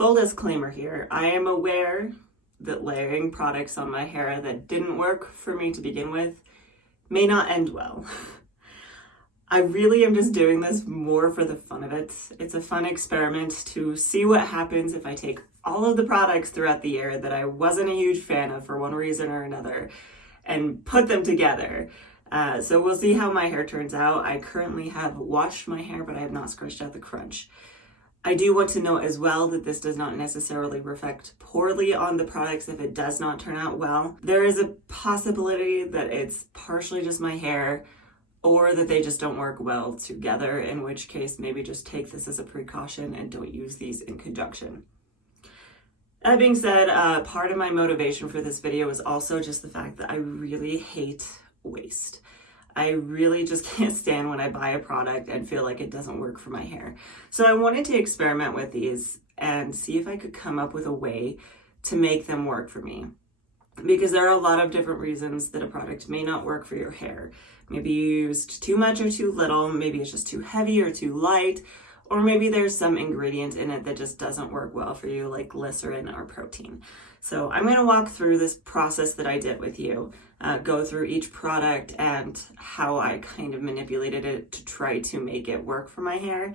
Full disclaimer here, I am aware that layering products on my hair that didn't work for me to begin with may not end well. I really am just doing this more for the fun of it. It's a fun experiment to see what happens if I take all of the products throughout the year that I wasn't a huge fan of for one reason or another and put them together. So we'll see how my hair turns out. I currently have washed my hair, but I have not scratched out the crunch. I do want to note as well that this does not necessarily reflect poorly on the products if it does not turn out well. There is a possibility that it's partially just my hair or that they just don't work well together, in which case maybe just take this as a precaution and don't use these in conjunction. That being said, part of my motivation for this video is also just the fact that I really hate waste. I really just can't stand when I buy a product and feel like it doesn't work for my hair. So I wanted to experiment with these and see if I could come up with a way to make them work for me. Because there are a lot of different reasons that a product may not work for your hair. Maybe you used too much or too little, maybe it's just too heavy or too light, or maybe there's some ingredient in it that just doesn't work well for you, like glycerin or protein. So I'm going to walk through this process that I did with you, go through each product and how I kind of manipulated it to try to make it work for my hair.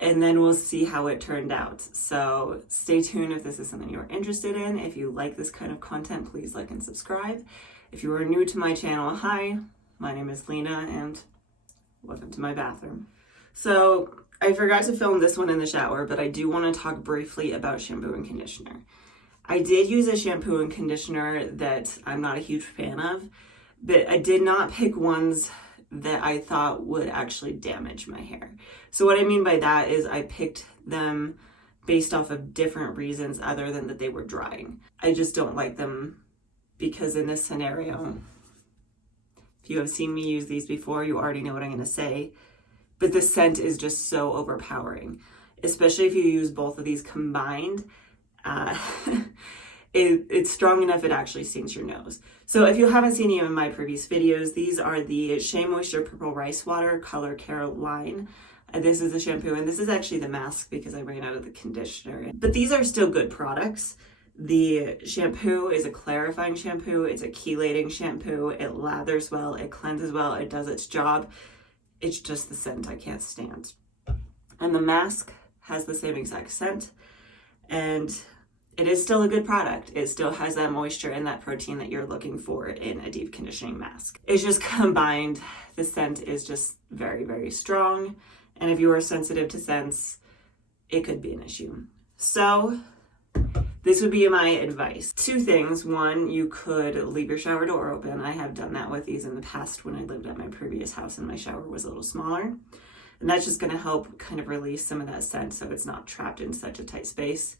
And then we'll see how it turned out. So stay tuned if this is something you're interested in. If you like this kind of content, please like and subscribe. If you are new to my channel, hi, my name is Lena and welcome to my bathroom. So I forgot to film this one in the shower, but I do want to talk briefly about shampoo and conditioner. I did use a shampoo and conditioner that I'm not a huge fan of, but I did not pick ones that I thought would actually damage my hair. So what I mean by that is I picked them based off of different reasons other than that they were drying. I just don't like them because in this scenario, if you have seen me use these before, you already know what I'm going to say, but the scent is just so overpowering, especially if you use both of these combined. It's strong enough it actually stings your nose. So if you haven't seen any of my previous videos, these are the Shea Moisture Purple Rice Water Color Care line. This is the shampoo, and this is actually the mask because I ran out of the conditioner. But these are still good products. The shampoo is a clarifying shampoo. It's a chelating shampoo. It lathers well. It cleanses well. It does its job. It's just the scent I can't stand. And the mask has the same exact scent. And it is still a good product. It still has that moisture and that protein that you're looking for in a deep conditioning mask. It's just combined, the scent is just very, very strong. And if you are sensitive to scents, it could be an issue. So this would be my advice. Two things. One, you could leave your shower door open. I have done that with these in the past when I lived at my previous house and my shower was a little smaller. And that's just going to help kind of release some of that scent so it's not trapped in such a tight space.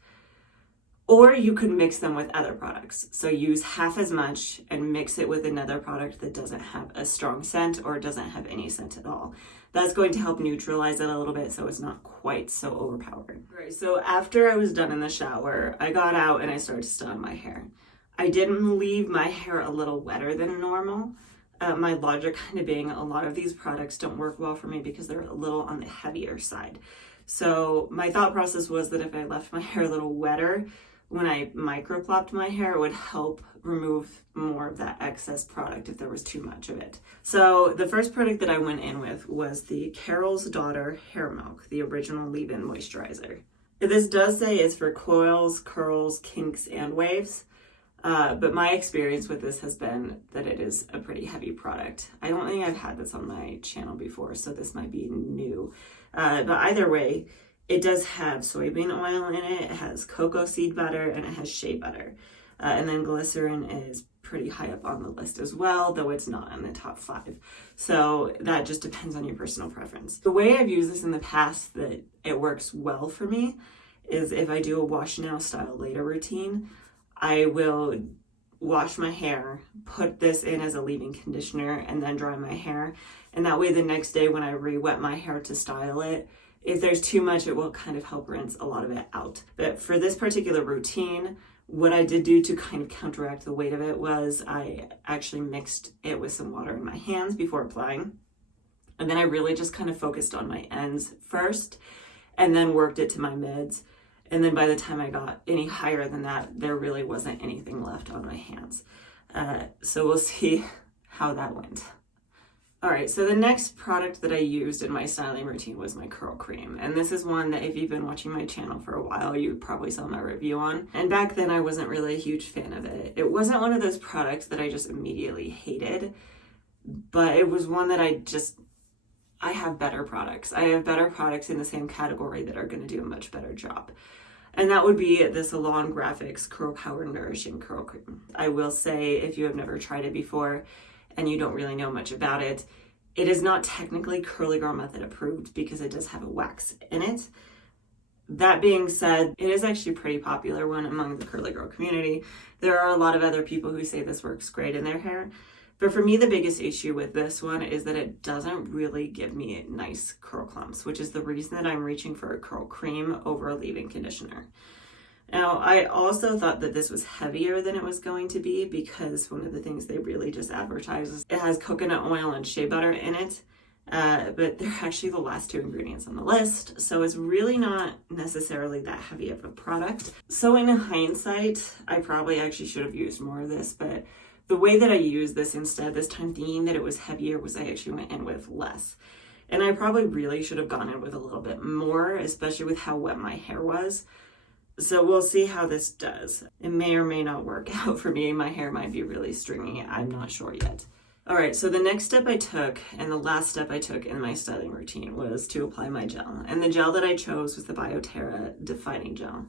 Or you could mix them with other products. So use half as much and mix it with another product that doesn't have a strong scent or doesn't have any scent at all. That's going to help neutralize it a little bit so it's not quite so overpowering. Right, so after I was done in the shower, I got out and I started to style my hair. I didn't leave my hair a little wetter than normal. My logic kind of being a lot of these products don't work well for me because they're a little on the heavier side. So my thought process was that if I left my hair a little wetter, when I microplopped my hair, it would help remove more of that excess product if there was too much of it. So the first product that I went in with was the Carol's Daughter Hair Milk, the original leave-in moisturizer. This does say it's for coils, curls, kinks, and waves. But my experience with this has been that it is a pretty heavy product. I don't think I've had this on my channel before, so this might be new. But either way, it does have soybean oil in it, it has cocoa seed butter, and it has shea butter. And then glycerin is pretty high up on the list as well, though it's not in the top 5. So that just depends on your personal preference. The way I've used this in the past that it works well for me is if I do a wash now style later routine, I will wash my hair, put this in as a leave-in conditioner, and then dry my hair. And that way the next day when I re-wet my hair to style it, if there's too much, it will kind of help rinse a lot of it out. But for this particular routine, what I did do to kind of counteract the weight of it was I actually mixed it with some water in my hands before applying. And then I really just kind of focused on my ends first and then worked it to my mids. And then by the time I got any higher than that, there really wasn't anything left on my hands. So we'll see how that went. All right, so the next product that I used in my styling routine was my curl cream. And this is one that if you've been watching my channel for a while, you probably saw my review on. And back then I wasn't really a huge fan of it. It wasn't one of those products that I just immediately hated, but it was one that I have better products. I have better products in the same category that are gonna do a much better job. And that would be the Salon Graphics Curl Power Nourishing Curl Cream. I will say, if you have never tried it before, and you don't really know much about it, it is not technically Curly Girl Method approved because it does have a wax in it. That being said, it is actually a pretty popular one among the curly girl community. There are a lot of other people who say this works great in their hair. But for me, the biggest issue with this one is that it doesn't really give me nice curl clumps, which is the reason that I'm reaching for a curl cream over a leave-in conditioner. Now, I also thought that this was heavier than it was going to be because one of the things they really just advertise is it has coconut oil and shea butter in it, but they're actually the last two ingredients on the list, so it's really not necessarily that heavy of a product. So in hindsight, I probably actually should have used more of this, but the way that I used this instead this time, thinking that it was heavier, was I actually went in with less. And I probably really should have gone in with a little bit more, especially with how wet my hair was. So we'll see how this does. It may or may not work out for me. My hair might be really stringy. I'm not sure yet. All right, so the next step I took and the last step I took in my styling routine was to apply my gel. And the gel that I chose was the bioterra Defining Gel.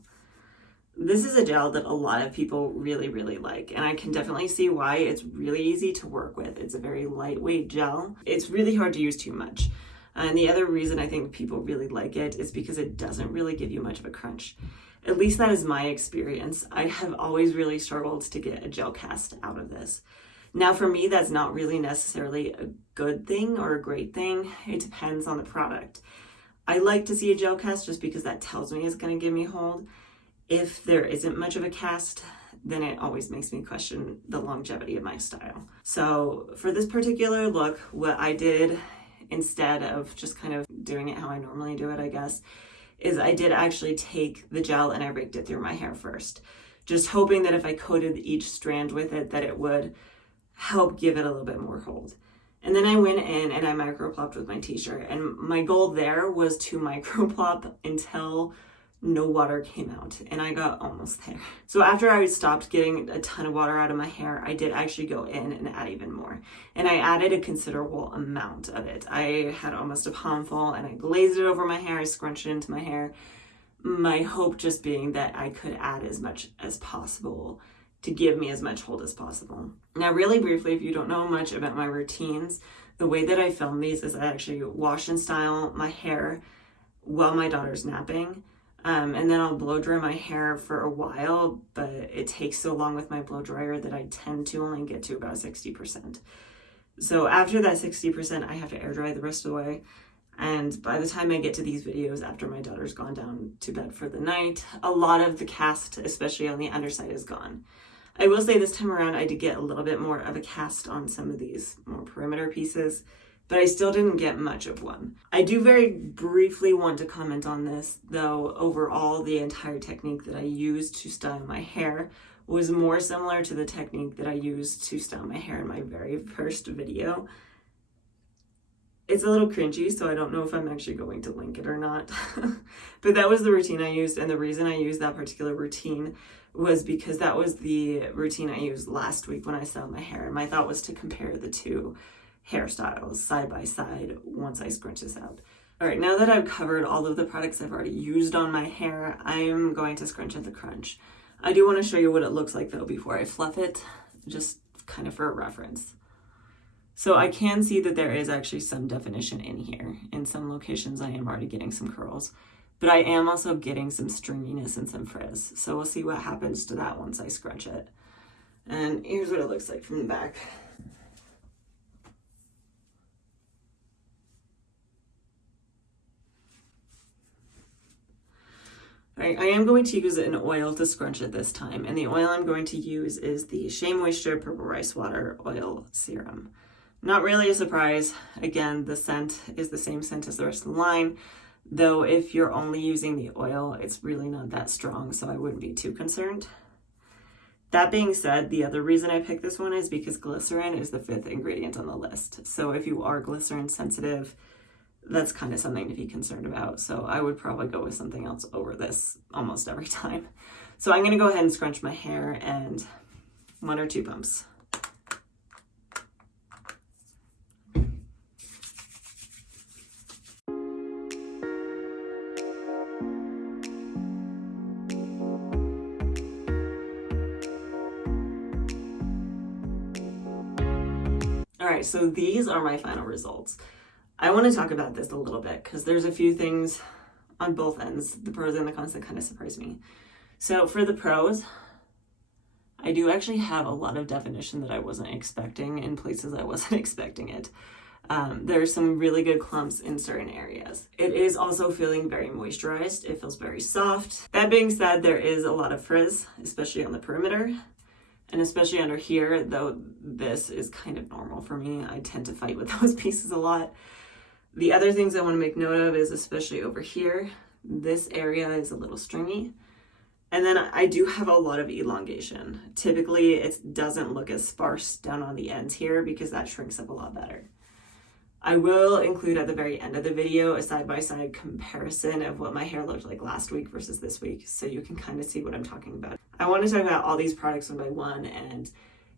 This is a gel that a lot of people really, really like, and I can definitely see why. It's really easy to work with. It's a very lightweight gel. It's really hard to use too much. And the other reason I think people really like it is because it doesn't really give you much of a crunch. At least that is my experience. I have always really struggled to get a gel cast out of this. Now for me, that's not really necessarily a good thing or a great thing. It depends on the product. I like to see a gel cast just because that tells me it's gonna give me hold. If there isn't much of a cast, then it always makes me question the longevity of my style. So for this particular look, what I did instead of just kind of doing it how I normally do it, I guess, is I did actually take the gel and I raked it through my hair first, just hoping that if I coated each strand with it, that it would help give it a little bit more hold. And then I went in and I microplopped with my t-shirt, and my goal there was to microplop until no water came out, and I got almost there. So after I stopped getting a ton of water out of my hair, I did actually go in and add even more. And I added a considerable amount of it. I had almost a palmful, and I glazed it over my hair, I scrunched it into my hair. My hope just being that I could add as much as possible to give me as much hold as possible. Now, really briefly, if you don't know much about my routines, the way that I film these is I actually wash and style my hair while my daughter's napping. And then I'll blow dry my hair for a while, but it takes so long with my blow dryer that I tend to only get to about 60%. So after that 60%, I have to air dry the rest of the way. And by the time I get to these videos, after my daughter's gone down to bed for the night, a lot of the cast, especially on the underside, is gone. I will say this time around, I did get a little bit more of a cast on some of these more perimeter pieces, but I still didn't get much of one. I do very briefly want to comment on this, though. Overall, the entire technique that I used to style my hair was more similar to the technique that I used to style my hair in my very first video. It's a little cringy, so I don't know if I'm actually going to link it or not. But that was the routine I used, and the reason I used that particular routine was because that was the routine I used last week when I styled my hair. And my thought was to compare the two hairstyles side by side once I scrunch this out. All right, now that I've covered all of the products I've already used on my hair, I'm going to scrunch at the crunch. I do want to show you what it looks like though before I fluff it, just kind of for a reference. So I can see that there is actually some definition in here. In some locations I am already getting some curls, but I am also getting some stringiness and some frizz. So we'll see what happens to that once I scrunch it. And here's what it looks like from the back. Right, I am going to use an oil to scrunch it this time, and the oil I'm going to use is the Shea Moisture Purple Rice Water Oil Serum. Not really a surprise. Again, the scent is the same scent as the rest of the line. though if you're only using the oil, it's really not that strong, so I wouldn't be too concerned. That being said, the other reason I picked this one is because glycerin is the 5th ingredient on the list. So if you are glycerin sensitive, that's kind of something to be concerned about. So I would probably go with something else over this almost every time. So I'm gonna go ahead and scrunch my hair and 1 or 2 pumps. All right, so these are my final results. I want to talk about this a little bit because there's a few things on both ends, the pros and the cons, that kind of surprised me. So for the pros, I do actually have a lot of definition that I wasn't expecting in places I wasn't expecting it. There's some really good clumps in certain areas. It is also feeling very moisturized. It feels very soft. That being said, there is a lot of frizz, especially on the perimeter. And especially under here, though this is kind of normal for me. I tend to fight with those pieces a lot. The other things I want to make note of is especially over here, this area is a little stringy. And then I do have a lot of elongation. Typically, it doesn't look as sparse down on the ends here because that shrinks up a lot better. I will include at the very end of the video a side-by-side comparison of what my hair looked like last week versus this week, so you can kind of see what I'm talking about. I want to talk about all these products one by one, and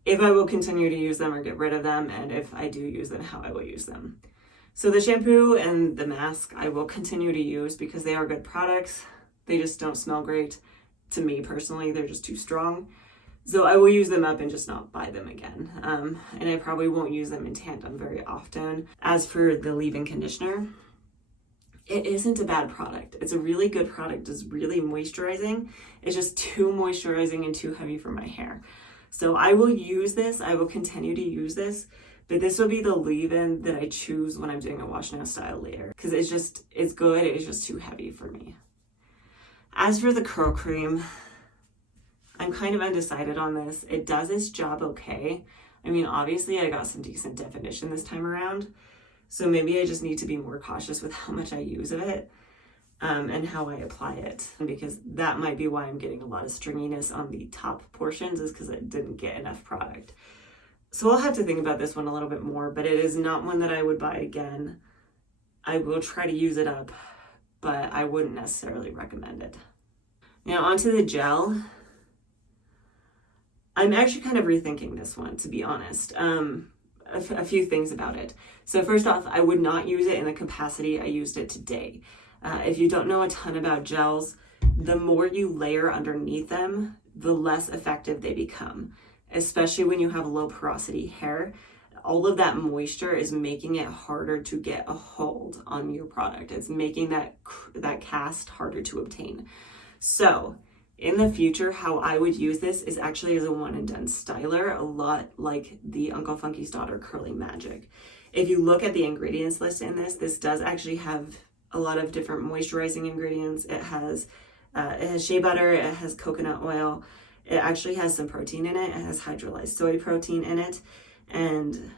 if I will continue to use them or get rid of them, and if I do use them, how I will use them. So the shampoo and the mask I will continue to use because they are good products. They just don't smell great. To me personally, they're just too strong. So I will use them up and just not buy them again. And I probably won't use them in tandem very often. As for the leave-in conditioner, it isn't a bad product. It's a really good product. It's really moisturizing. It's just too moisturizing and too heavy for my hair. So I will use this. I will continue to use this. But this will be the leave-in that I choose when I'm doing a wash now style later. Because it's good. It's just too heavy for me. As for the curl cream, I'm kind of undecided on this. It does its job okay. I mean, obviously I got some decent definition this time around. So maybe I just need to be more cautious with how much I use of it and how I apply it. Because that might be why I'm getting a lot of stringiness on the top portions, is because I didn't get enough product. So I'll have to think about this one a little bit more, but it is not one that I would buy again. I will try to use it up, but I wouldn't necessarily recommend it. Now onto the gel. I'm actually kind of rethinking this one, to be honest. A few things about it. So first off, I would not use it in the capacity I used it today. If you don't know a ton about gels, the more you layer underneath them, the less effective they become, especially when you have low porosity hair. All of that moisture is making it harder to get a hold on your product. It's making that cast harder to obtain. So in the future, how I would use this is actually as a one and done styler, a lot like the Uncle Funky's Daughter Curling Magic. If you look at the ingredients list in this does actually have a lot of different moisturizing ingredients. It has shea butter, it has coconut oil, it actually has some protein in it, it has hydrolyzed soy protein in it, and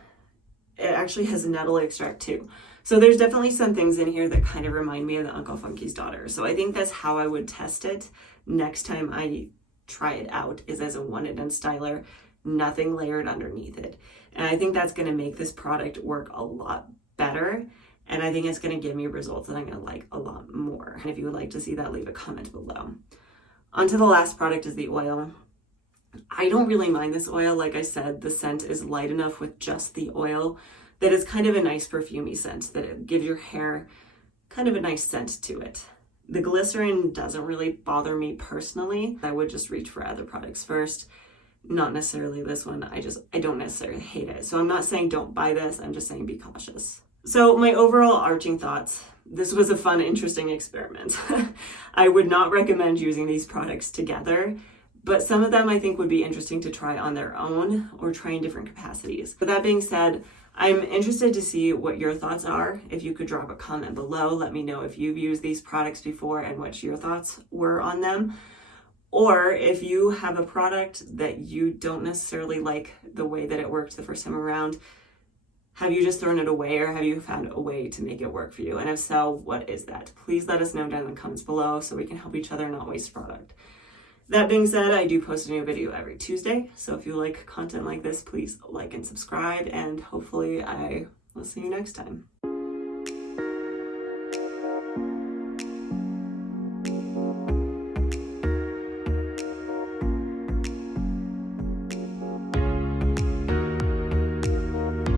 it actually has nettle extract too. So there's definitely some things in here that kind of remind me of the Uncle Funky's Daughter. So I think that's how I would test it next time I try it out, is as a one and done styler, nothing layered underneath it. And I think that's going to make this product work a lot better. And I think it's going to give me results that I'm going to like a lot more. And if you would like to see that, leave a comment below. On to the last product is the oil. I don't really mind this oil. Like I said, the scent is light enough with just the oil that it's kind of a nice perfumey scent, that it gives your hair kind of a nice scent to it. The glycerin doesn't really bother me personally. I would just reach for other products first. Not necessarily this one. I don't necessarily hate it. So I'm not saying don't buy this. I'm just saying be cautious. So my overall arching thoughts, this was a fun, interesting experiment. I would not recommend using these products together, but some of them I think would be interesting to try on their own or try in different capacities. With that being said, I'm interested to see what your thoughts are. If you could drop a comment below, let me know if you've used these products before and what your thoughts were on them. Or if you have a product that you don't necessarily like the way that it worked the first time around, Have you just thrown it away, or have you found a way to make it work for you? And if so, what is that? Please let us know down in the comments below so we can help each other not waste product. That being said, I do post a new video every Tuesday, so if you like content like this, please like and subscribe, and hopefully I will see you next time.